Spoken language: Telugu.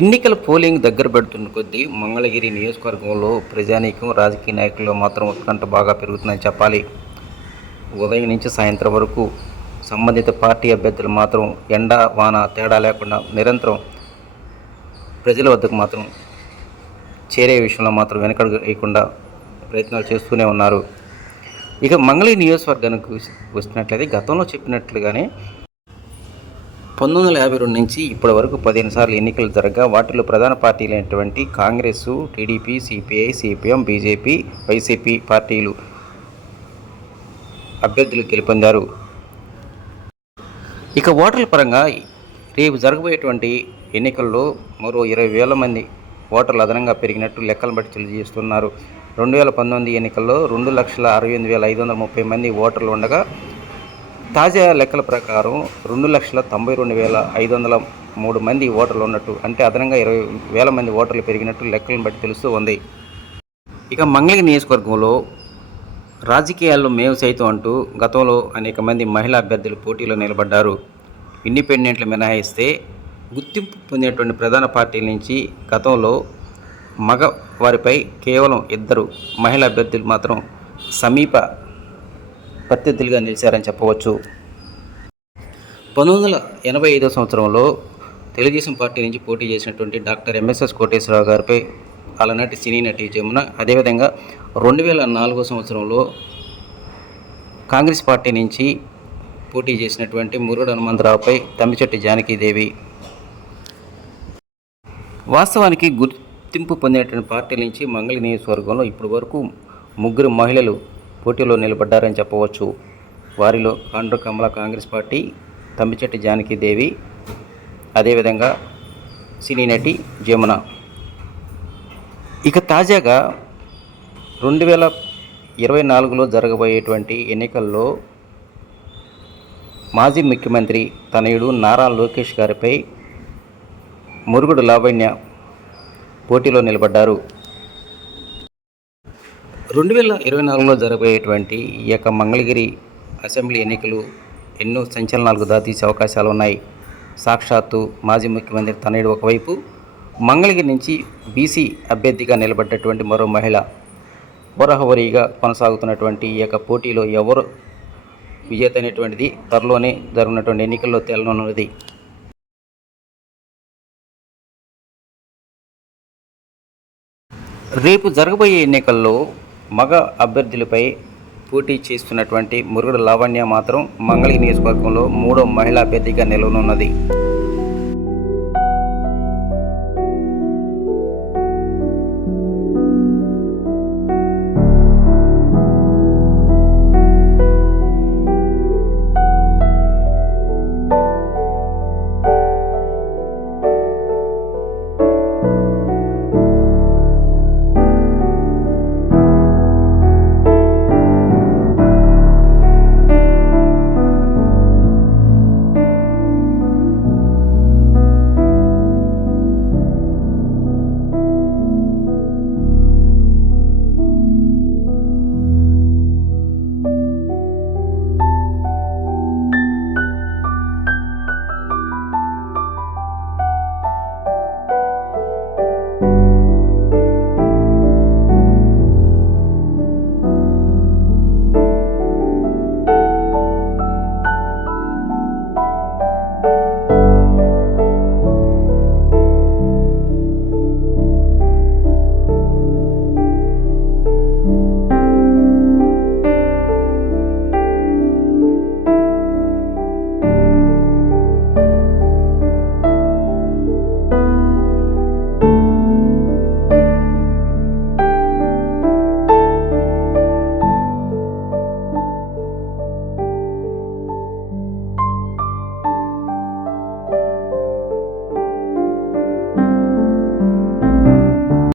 ఎన్నికల పోలింగ్ దగ్గర పెడుతున్న కొద్దీ మంగళగిరి నియోజకవర్గంలో ప్రజానీకం, రాజకీయ నాయకుల్లో మాత్రం ఉత్కంఠ బాగా పెరుగుతుందని చెప్పాలి. ఉదయం నుంచి సాయంత్రం వరకు సంబంధిత పార్టీ అభ్యర్థులు మాత్రం ఎండ, వాన తేడా లేకుండా నిరంతరం ప్రజల వద్దకు మాత్రం చేరే విషయంలో మాత్రం వెనకడుగు వేయకుండా ప్రయత్నాలు చేస్తూనే ఉన్నారు. ఇక మంగళగిరి నియోజకవర్గానికి వస్తున్నట్లయితే గతంలో చెప్పినట్లుగానే 1952 నుంచి ఇప్పటి వరకు 15 సార్లు ఎన్నికలు జరగగా వాటిలో ప్రధాన పార్టీలైనటువంటి కాంగ్రెస్, టీడీపీ, సిపిఐ, సిపిఎం, బీజేపీ, వైసీపీ పార్టీలు అభ్యర్థులు గెలుపొందారు. ఇక ఓటర్ల పరంగా రేపు జరగబోయేటువంటి ఎన్నికల్లో మరో 20,000 మంది ఓటర్లు అదనంగా పెరిగినట్టు లెక్కలను బట్టి తెలియజేస్తున్నారు. 2019 ఎన్నికల్లో 2,68,530 మంది ఓటర్లు ఉండగా తాజా లెక్కల ప్రకారం 2,92,503 మంది ఓటర్లు ఉన్నట్టు, అంటే అదనంగా 20,000 మంది ఓటర్లు పెరిగినట్టు లెక్కలను బట్టి తెలుస్తూ ఉంది. ఇక మంగళగిరి నియోజకవర్గంలో రాజకీయాల్లో మేము సైతం అంటూ గతంలో అనేక మంది మహిళా అభ్యర్థులు పోటీలో నిలబడ్డారు. ఇండిపెండెంట్లు మినహాయిస్తే గుర్తింపు పొందినటువంటి ప్రధాన పార్టీల నుంచి గతంలో మగ వారిపై కేవలం 2 మహిళా అభ్యర్థులు మాత్రం సమీప ప్రత్యర్థులుగా నిలిచారని చెప్పవచ్చు. 1985 సంవత్సరంలో తెలుగుదేశం పార్టీ నుంచి పోటీ చేసినటువంటి డాక్టర్ ఎంఎస్ఎస్ కోటేశ్వరరావు గారిపై అలనాటి సినీ నటి జమున, అదేవిధంగా 2004 సంవత్సరంలో కాంగ్రెస్ పార్టీ నుంచి పోటీ చేసినటువంటి మురుగడ హనుమంతరావుపై తమ్మిచెట్టి జానకీదేవి. వాస్తవానికి గుర్తింపు పొందినటువంటి పార్టీల నుంచి మంగళగిరి నియోజకవర్గంలో ఇప్పటి వరకు 3 మహిళలు పోటీలో నిలబడ్డారని చెప్పవచ్చు. వారిలో కాండ్రు కమల కాంగ్రెస్ పార్టీ, తమ్మిచెట్టి జానకీదేవి, అదేవిధంగా సినీ నటి జమున. ఇక తాజాగా 2024లో జరగబోయేటువంటి ఎన్నికల్లో మాజీ ముఖ్యమంత్రి తనయుడు నారా లోకేష్ గారిపై మురుగుడు లావణ్య పోటీలో నిలబడ్డారు. 2024లో జరగబోయేటువంటి ఈ యొక్క మంగళగిరి అసెంబ్లీ ఎన్నికలు ఎన్నో సంచలనాలకు దారితీసే అవకాశాలు ఉన్నాయి. సాక్షాత్తు మాజీ ముఖ్యమంత్రి తనయుడు ఒకవైపు, మంగళగిరి నుంచి బీసీ అభ్యర్థిగా నిలబడ్డటువంటి మరో మహిళ, హోరాహోరీగా కొనసాగుతున్నటువంటి ఈ యొక్క పోటీలో ఎవరు విజేత అనేటువంటిది త్వరలోనే జరుగుతున్నటువంటి ఎన్నికల్లో తేలనున్నది. రేపు జరగబోయే ఎన్నికల్లో మగ అభ్యర్థులపై పోటీ చేస్తున్నటువంటి మురుగుడు లావణ్య మాత్రం మంగళగిరి నియోజకవర్గంలో 3వ మహిళా అభ్యర్థిగా నిలవనున్నది.